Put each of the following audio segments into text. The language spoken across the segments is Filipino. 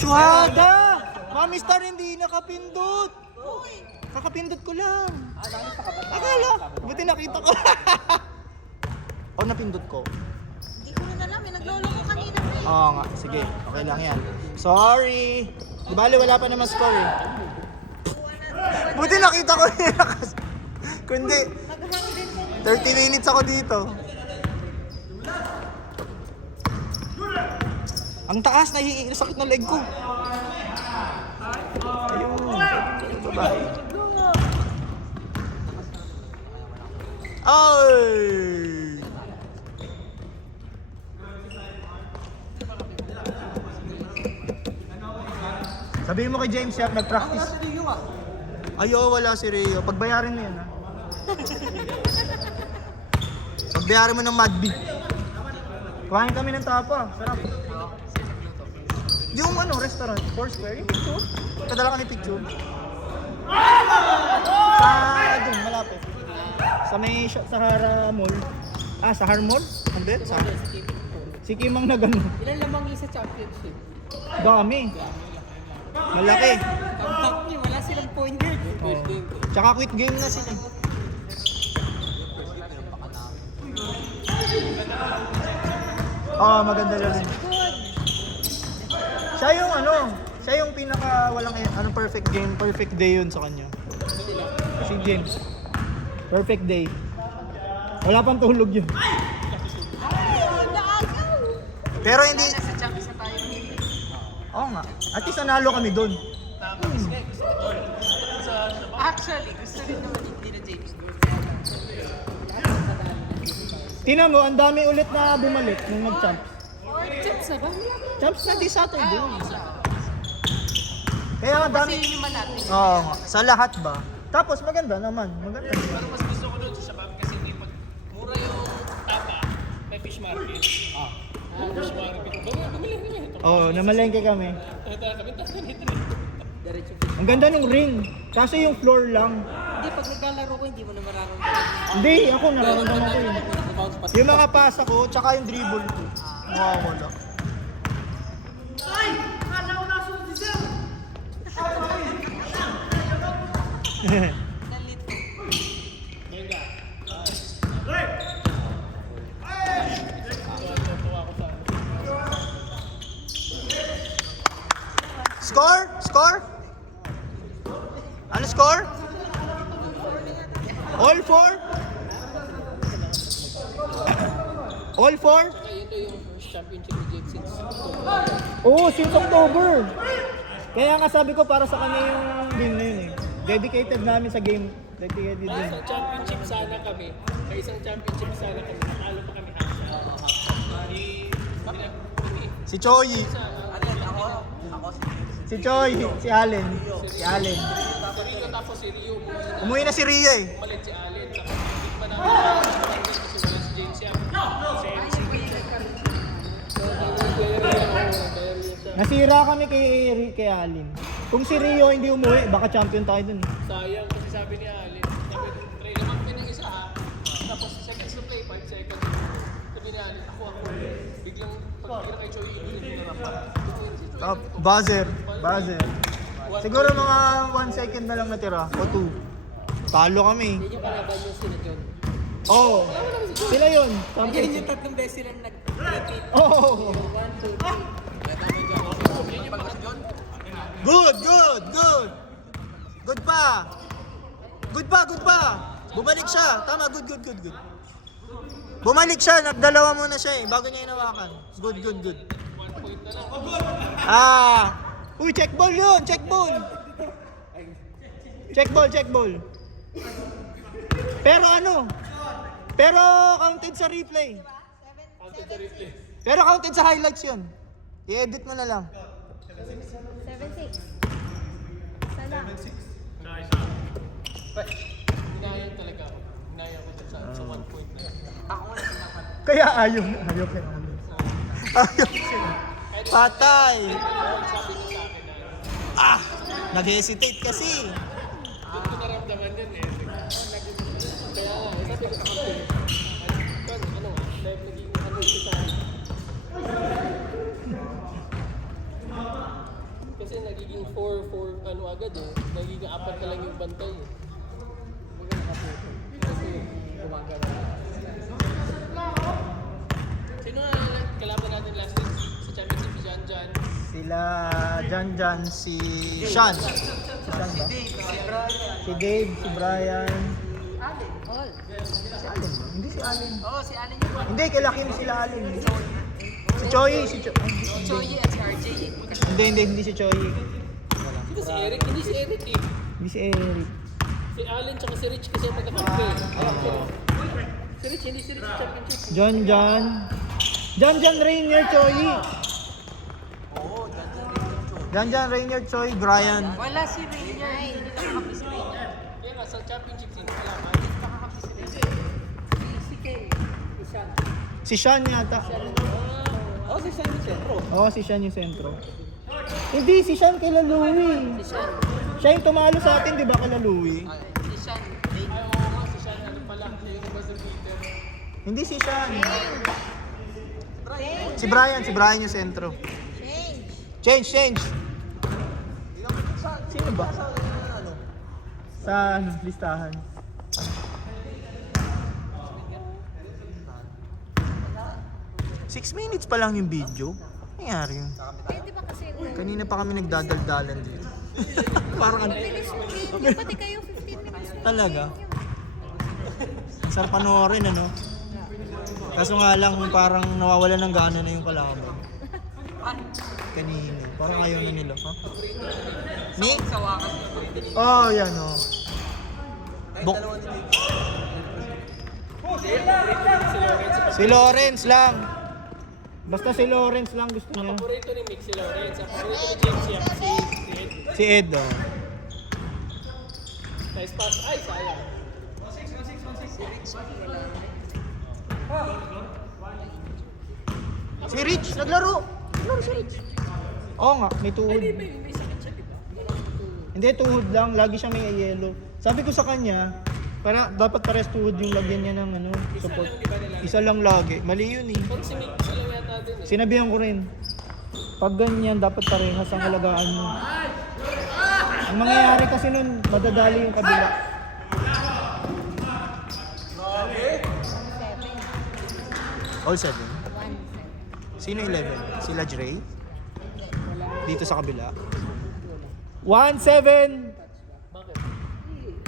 Shuhada! Mami Star hindi nakapindot. Kakapindot ko lang. Akala. Buti nakita ko. O napindot ko. Hindi ko rin alam, naglolo ko kanina. Oo nga, sige. Okay lang yan. Sorry. Di bali, wala pa naman score eh. Buti nakita ko yun. Kundi, 30 minutes ako dito. Ang taas, sakit na leg ko. Ayun. Babae. Ay! Sabihin mo kay James yan, nag-practice. Ayo, wala si Rio. Pagbayarin mo yan, ha? Pagbayarin mo ng Madbee. Kuhain kami ng tapa. Sarap. Yung restaurant, Foursquare, yung picture. Kadala ka ni picture. Doon, malapit. Sa may Sahara Mall. Sahara Mall? Andun? Si Kimang na gano'n. Ilan lamang yung sa championship? Dami. Malaki. Comeback niyo, wala silang point guard. Tsaka quit game na sila. Maganda rin. Siya yung pinaka walang perfect game, perfect day yun sa kanya. Si James. Perfect day. Wala pang tulog yun. Pero hindi... Sa champions na tayo. Oo nga. At least nanalo kami doon. Actually, gusto rin naman hindi na James. Tingnan mo, ang dami ulit na bumalik nung nag-champs. Champs na ba? Champs na this Saturday. Kaya ang dami... Kasi yun yung malapit. Oo nga. Sa lahat ba? Tapos maganda naman. Maganda. Pero mas gusto ko doon sa Shabab kasi hindi mura yung tapa, may fish market. Fish market. Bumili nyo ito. Namalengke kami. Kami tapos ganito. Diretso. Ang ganda nung ring. Kaso yung floor lang. Hindi, pag naglalaro ko, hindi mo na mararamdaman. Hindi, ako nararamdaman ko yun. Bounce pass. Yung mga pasa ko, tsaka yung dribble ko. Wala. Score? Score? Ano score? All four? All four? Ito yung first championship ni James since Since October. Kaya nga sabi ko para sa kanya yung game na yun eh. Dedicated namin sa game. Dedicated din. Sa championship sana kami. May isang championship sana kami. Nakalo pa kami Si Choi. Si Choi. Si Allen. Si Allen. Si Rio tapos si Rio. Umuwi na si Ria eh. Umalit si Allen. Tapos hindi pa namin kasi wala si James yan. Si MC. So, Nasira kami kay Allen. Kung si Rio hindi umuwi, baka champion tayo dun. sayang kasi sabi ni Allen. Sabi, try naman kami ng isa ha. Tapos seconds to play, 5 seconds. Sabi ni Allen, ako. Biglang pagkira kay Choi, hindi na Buzzer. Siguro mga 1 second na lang natira. O 2. Talo kami. Yun yung kalaban yung sila John. Sila yun. Yun yung tatlong beses sila nag-repeat. 1, 2, 3. Good. Good pa. Bumalik siya. Tama, good. Bumalik siya, nagdalawa muna siya eh, bago niya hinawakan. Good. Uy, check ball yun, check ball. Pero counted sa replay. Pero counted sa highlights yun. I-edit mo na lang. 7-6. Sana. Hinayang talaga ako. Hinayang ko sa 1 point na yun. Kaya ayaw kay Allen. Patay! Nag-hesitate kasi. Doon ko naramdaman yun eh. Kaya nga, sabi ko sa kapatid. Naging ito sa akin. Kasi nagiging 4 ano agad eh. Nagiging 4 na lang yung bantay eh. Kasi gumagano. Sino na kalaban natin last week sa championship? Si Jan. Sila Jan, si Sean. Si Sean ba? Si Dave, si Brian. All. Si Allen ba? Hindi si Allen. Oo, si Allen yun. Hindi, kila Kim sila Allen. Si Choi, si Choi. Choye at si RJ. Hindi si Choi. Sino si Eric? Hindi si Eric eh. Hindi si Eric. Si Allen tsaka si Rich kasi magkakampi. Si Rich, hindi si Rich sa championship. Jan Rainier, Choi. Jan Rainier, Choi, Brian. Wala si Rainier. Hindi nakakapi si Rainier. Kaya nga, sa championship, sino kalaban? Nakakapi si Rainier. Si Kay. Si Sean. Si Sean yata. Oo, si Sean yung sentro. Oo, si Sean yung sentro. Hindi, si Sean kila Louie. Si Sean. Siya yung tumalo sa atin, di ba, kila Louie? Si Sean. Ay, oo nga, si Sean, ano pala, siya yung buzzer beater. Hindi si Sean. Si Brian yung sentro. Change. Sino ba? Sa listahan. Six minutes pa lang yung video. Nangyari yun. Pwede ba kasi Kanina pa kami nagdadaldalan dito. Parang ano. mabilis mo game. Pati kayo 15 minutes. Talaga? Ang sarap panoorin, ano? Kaso nga lang, parang nawawala ng gana na yung kalaban. Kanina. Parang ayaw na nila, ha? Ni? Sa wakas yung Oh, yan, oh. Si Lawrence lang. Basta si Lawrence lang gusto niya. Paborito ni Mick si Lawrence. Ang paborito ni James siya si Ed. Si Ed, oh. Nice pass. Ay, sayang. Si Rich, naglaro. Naglaro si Rich. Oo nga, may tuhod. may sakit siya, di ba? Hindi, tuhod lang. Lagi siya may yellow. Sabi ko sa kanya, para dapat pares tuhod yung lagyan niya ng ano, support. Isa lang lagi. Mali yun eh. Parang si Mick sila yata din eh. Sinabihan ko rin. Pag ganyan, dapat parehas ang alagaan mo. Ang mangyayari kasi nun, madadali yung kabila. 7. All 7. 1, 7. Sino 11? Sila Dre? Dito sa kabila. 1-7. Bakit?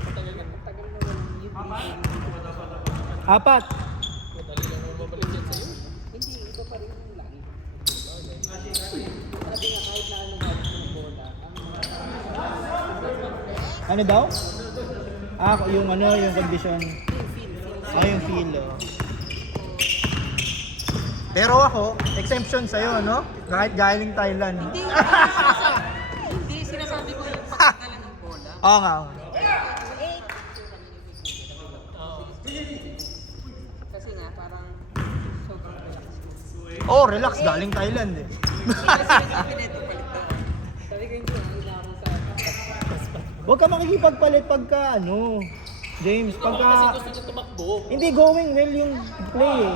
Matagal ka. Tagal na yun. Apat. Madali lang naman babalik yan sa'yo. Hindi, iba pa rin yung lagi. Sabi nga kahit na ano nga ng bola, Ano daw? Yung ano, yung condition. Yung feel. Oh. Pero ako, exemption sa'yo, no? Kahit galing Thailand. Hindi, sinasabi ko yung pagkagalan ng bola. Oo nga. 8. Kasi nga, parang sobrang relax mo. Oh, relax. Galing Thailand eh. Kasi sabi nito, palit na. Sabi ko hindi, hindi na ako sa... Huwag ka makikipagpalit pagka ano. James, Kasi pagka... gusto niya tumakbo. Hindi going well yung play eh.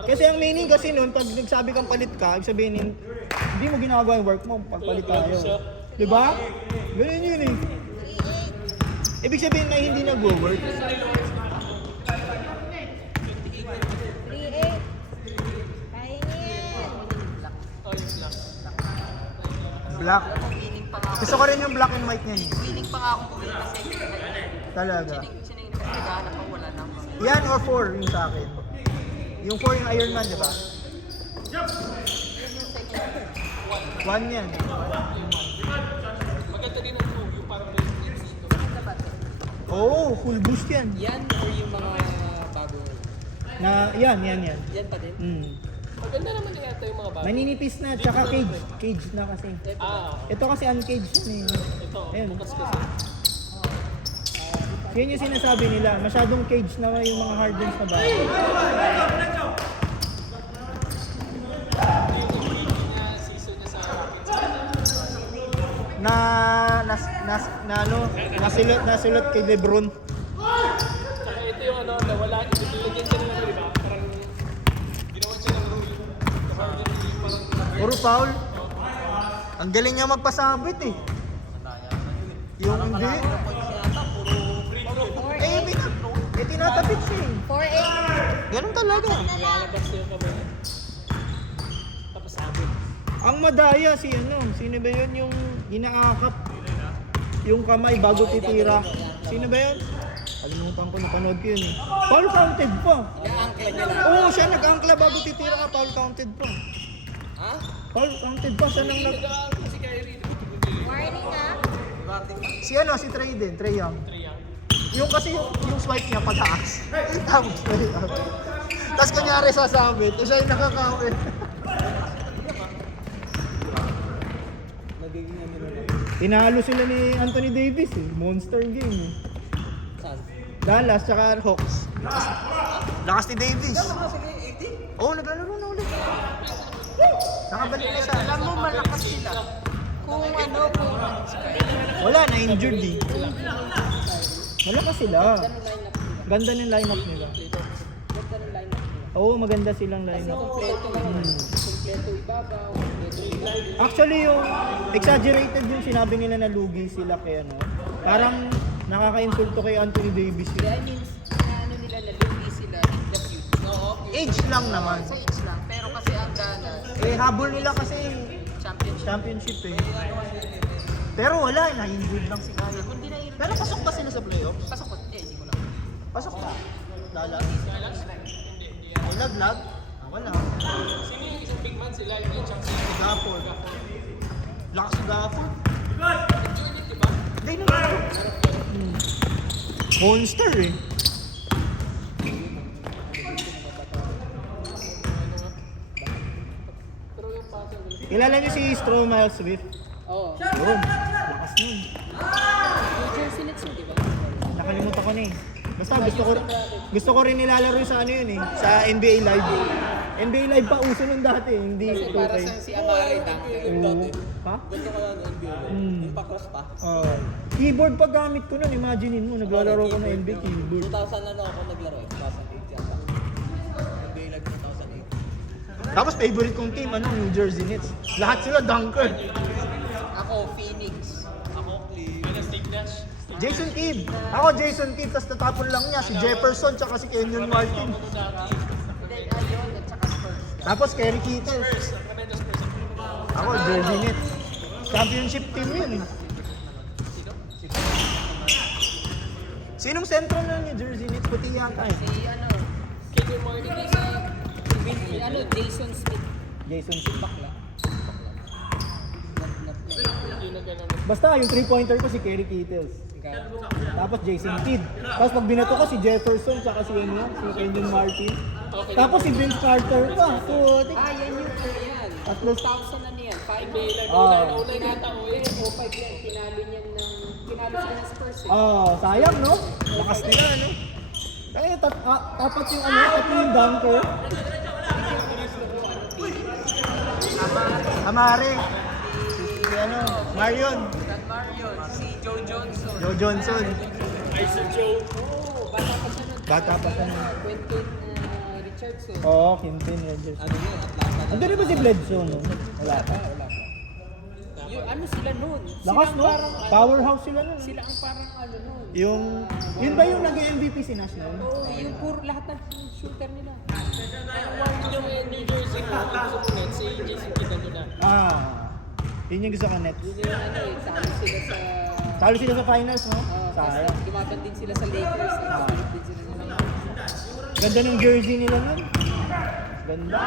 Kasi ang meaning kasi nun, pag nagsabi kang palit ka, ibig sabihin, hindi mo ginagawa yung work mo, pagpalit tayo. Diba? Ganun yun eh. Ibig sabihin na hindi nag-work. 3, 8. Kaya niyan. Oh, yung black. Black. Winning pa nga ako. Gusto ko rin yung black and white niyan eh. Winning pa nga ako bumili kasi Talaga. siya na yung naghahanap ako, wala na ako. Yan or 4 yung sa akin. Yung 4 yung Iron Man, di ba? 1 yan. Maganda din ang move, yung parang may dito. Oo, full boost yan. Yan or yung mga bago? Yan. Yan pa din? Maganda naman na yata yung mga bago. Maninipis na, tsaka cage. Cage na kasi. Ah, Ito kasi uncaged yun eh. ito. Ayun. Bukas kasi. Yan yung sinasabi nila. Masyadong cage na yung mga hardens na bago. Season niya sa Rockets. Nasilot kay Lebron. Tsaka ito yung ano, nawala. Nilagyan siya ng ano, di ba? Parang ginawa siya ng rule. Parang parang Puro foul. Ang galing niya magpasabit eh. Yung hindi. Tinatapit siya eh. 4-8. Ganun talaga. Lalabas yung kamay. Tapos sabi. Ang madaya si ano, sino ba yun yung inaakap yung kamay bago titira? Sino ba yun? Kalimutan ko, napanood ko yun eh. Foul counted pa. Inaangkla niya lang. Oo, siya nag-angkla bago titira ka, foul counted pa. Ha? Foul counted pa, siya nang nag... Si Kyrie. Warning ah. Si ano, si Trey din, Trey Young. Triang. Yung kasi yung swipe niya pataas. Tapos Trey Young. Tapos kanyari sasabit, siya yung nakakawin. Nagiging ano na lang. Tinalo sila ni Anthony Davis eh. Monster game eh. Saan? Dallas tsaka Hawks. Lakas ni Davis. Sige, 80? Oo, naglalaro na ulit. Nakabalik na siya. Alam mo, malakas sila. Kung ano, kung... Wala, na-injured eh. Malakas sila. Ganun lineup nila. Ganda ng lineup nila. Ganda ng lineup nila. Oo, maganda silang Kasi lineup. kompleto naman. Kompleto ibabaw, kompleto ilalim. Actually, yung exaggerated yung sinabi nila na lugi sila kay ano. Parang nakaka-insulto kay Anthony Davis yun. Kaya means, ano nila na lugi sila in the future. Oo, Age lang naman. sa age lang. Pero kasi ang gana, Eh, habol nila kasi championship. championship eh. Pero wala, na-injured lang si Kyle. Kundi na yun. Pero pasok ba sila sa playoffs? Pasok ko, hindi ko lang. Pasok na. Dallas? Ay, lag-lag? Ah, wala. Sino yung isang big man sila? Yung tsaka si Gafford. Lakas si Gafford. Enjoy it, diba? Hindi na. Monster eh. Pero yung passer, Kilala niyo si Stromae Swift? Oo. Yun. Lakas nun. Yung jersey nets yun, di ba? Nakalimutan ko na eh. Basta gusto ko rin nilalaro sa ano yun eh. Sa NBA Live. NBA Live pa uso nun dati. Hindi Kasi para 2K. sa si Amari Duncan. Oo. Ha? Gusto ko lang ng NBA. Yung pa-cross pa. Oo. Keyboard pa gamit ko nun. Imaginein mo, naglalaro ko na NBA keyboard. 2000 na ako naglaro eh. 2008 yata. NBA Live 2008. Tapos favorite kong team, ano, New Jersey Nets. Lahat sila dunker. Ako, Phoenix. Ako, Cleveland. Ano, Steve Nash? Jason Kidd. Ako Jason Kidd, tapos natapon lang niya si Jefferson tsaka si Kenyon Martin. Then, ayun, at saka Spurs. Tapos Kerry Kittles. Tremendous person. Ako, Jersey Nets. Championship team yun eh. Sinong sentro na New Jersey Nets? Puti yata eh. Si, ano, Kenyon Martin is si, ano, Jason Smith. Jason Kidd. Bakla. yun na gano'n. Basta yung 3-pointer ko si Kerry Kittles. Tapos Jason Kidd. Tapos pag binato ko si Jefferson tsaka si ano, si Kenyon Martin. Okay. Tapos si Vince Carter pa. Puti. Ah, yan yung yan. Tatlo. 2000 na niyan. 5 NBA Live, Ah. una yata o eh. O 5 yan. Tinalo niyan ng... Tinalo sila ng Spurs eh. Sayang no? Lakas nila no? Kaya tapat yung ano, tapat yung dunker. Amare. Si ano, Marion. San Marion. Si Joe Johnson. Joe Johnson. Ay, si Joe. Oo, bata pa siya nun. Bata pa siya nun. Quentin Richardson. Oo, Quintin Rogers. Ano yun? Atlanta. Andun na ba si Bledsoe no? Wala pa. Wala pa. Yung ano sila nun? Lakas no? Powerhouse sila nun. Sila ang parang ano nun. Yung, yun ba yung nag-MVP si Nash nun? Oo, yung puro lahat ng shooter nila. Yung New Jersey ko, gusto mo net, si Jason Kidd ano na. Yun yung gusto ko Nets. Yun yung ano eh, talo sila sa... Talo sila sa finals no? Tapos Sayang. lumaban din sila sa Lakers. Sulit din sila nila. Ganda ng jersey nila nun. Ganda.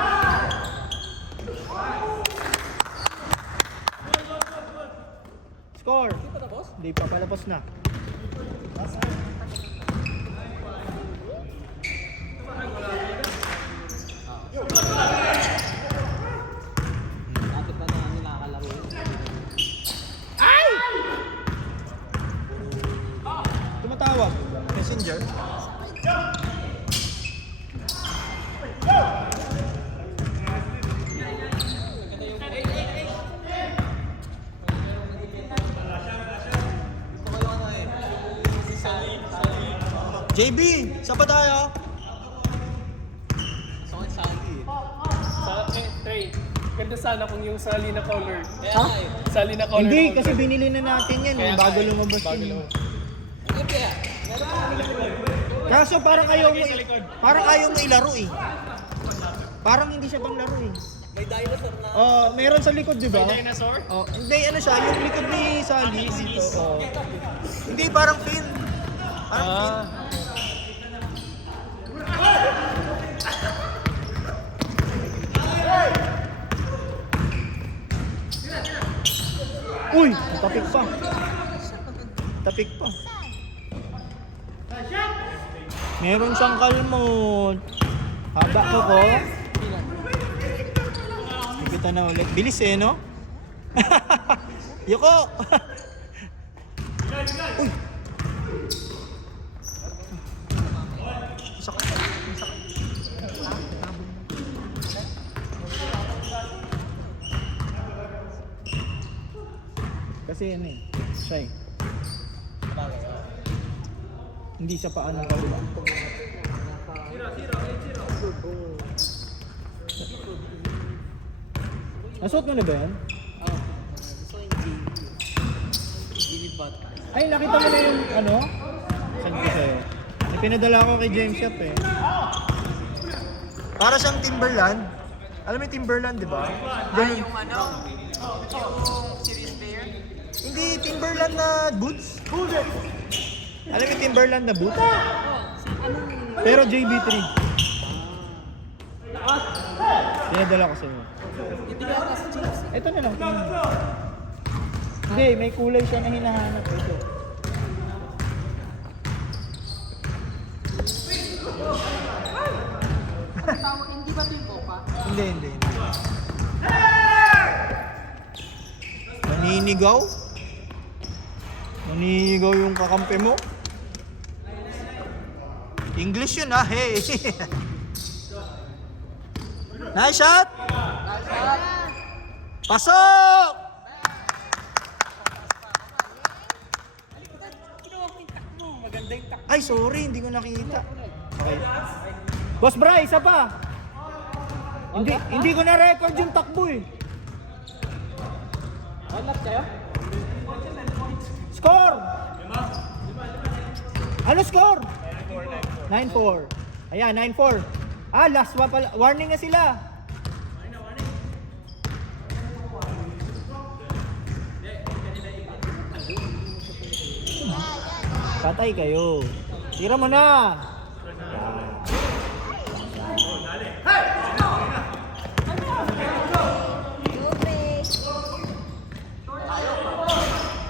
Score! Hindi pa tapos? Hindi pa, palapos na. Dapat pa na nakakalaro yun. Tumatawag. Messenger. JB, saan pa tayo? So, ang Sandy eh. Sa, Trey, Maganda sana kung yung Salina color. Ha? Salina color. Hindi, ng kasi contract. binili na natin yan eh, bago lumabas yun. Kaso parang ayaw mo ilaro eh. Parang hindi siya pang laro eh. May dinosaur na. Oh, meron sa likod, di ba? Dinosaur? Oh, hindi ano siya, yung likod ni Sally dito. Oh. Hindi parang pin. Parang pin. Uy, tapik pa. Tapik pa. Meron siyang kalmot. Haba ko ko. Kita na ulit. Bilis eh, no? Yoko! Uy! Sakit. Kasi ano eh, siya eh. Hindi siya paano ka diba? Nasuot mo na ba yan? So yung Jimmy Butler. Ay, nakita mo na yung ano? Saan ko sa'yo? May pinadala ko kay James Shop eh. Para siyang Timberland. Alam mo yung Timberland, di ba? Ganun. Yung ano? Yung series player? Hindi, Timberland na boots. Alam mo yung Timberland na boots? Pero JB3. Pinadala ko sa'yo. Hindi ka ata sa Chiefs. Ito na lang. tingnan mo. Hindi, may kulay siya na hinahanap. Ito. Tawag, hindi ba ito yung Copa? Hindi. Naninigaw? Naninigaw yung kakampi mo? English yun ah, hey! Nice shot! Pasok! Maganda yung takbo. Ay, sorry, hindi ko nakita. Okay. Boss Bry, isa pa. Hindi ko na record yung takbo eh. Unlock kayo? Score! Ano score? 9-4. Ayan, 9-4. Ah, last one pala. Warning na sila. Patay kayo. Tira mo na.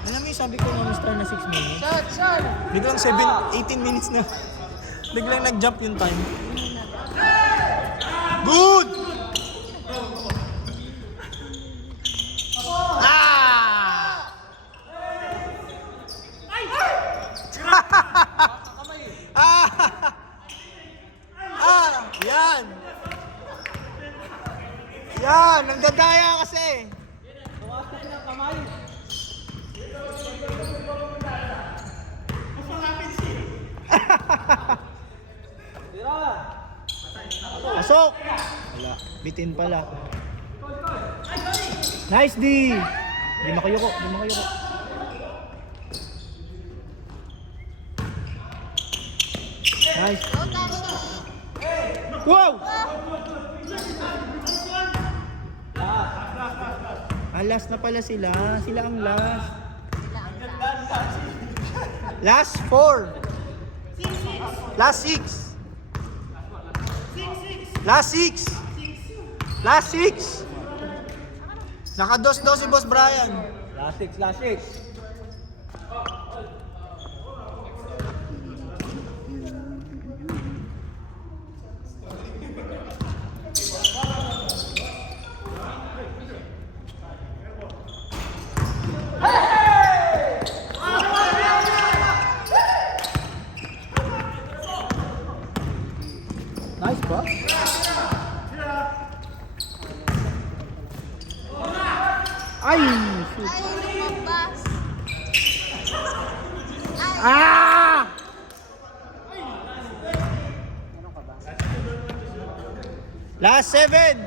Alam mo yung sabi ko na Mr. na 6 minutes? Shot! Biglang 18 minutes na. Biglang nag-jump yung time. Good! Ah! Ah! Ah! Yan! Yan! Nagdadaya kasi! Pasok! Wala. Bitin pala. Nice D! Di makayuko. Nice. Wow! Last na pala sila. Sila ang last. Last 4. Last 6. Last 6. Nakados daw si Boss Brian. Last six. Nice pass. Ay! Shoot. Ay, lumabas. Ah! Last 7.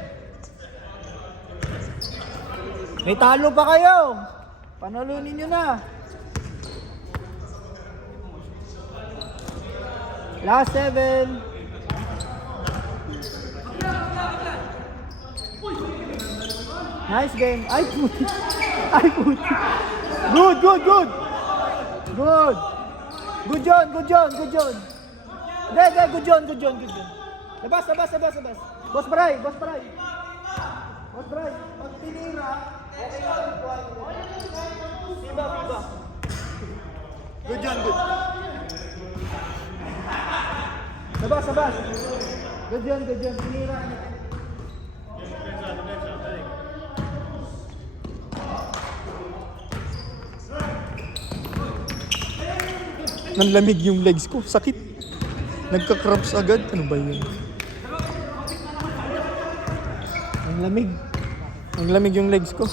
May talo pa kayo. Panalunin nyo na. Last 7. Nice game. Ay, puti. Ay, puti. Good, good, good. Good. Good John, good John, good John. Hindi, good John, good John, good John. Labas, labas, labas, labas. Boss Bray, Boss Bray. Boss Bray, pag tinira, okay lang. Fiba, fiba. Good John, good. Labas, labas. Good John, good John. Tinira. Nanlamig yung legs ko. Sakit. Nagka-cramps agad. Ano ba yun? Ang lamig. Ang lamig yung legs ko.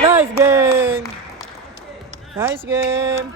Nice game! Nice game!